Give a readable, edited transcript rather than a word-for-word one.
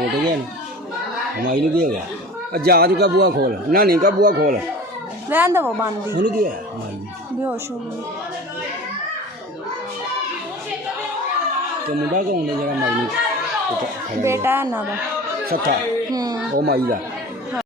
photo गया हमारी नहीं दिएगा आजाद का बुआ खोल नानी का बुआ खोल रहन दो वो बंद नहीं दिया हमारी बेहोश हो गई तो मुंडा कौन है जरा माई बेटा है ना सट्ठा वो माई का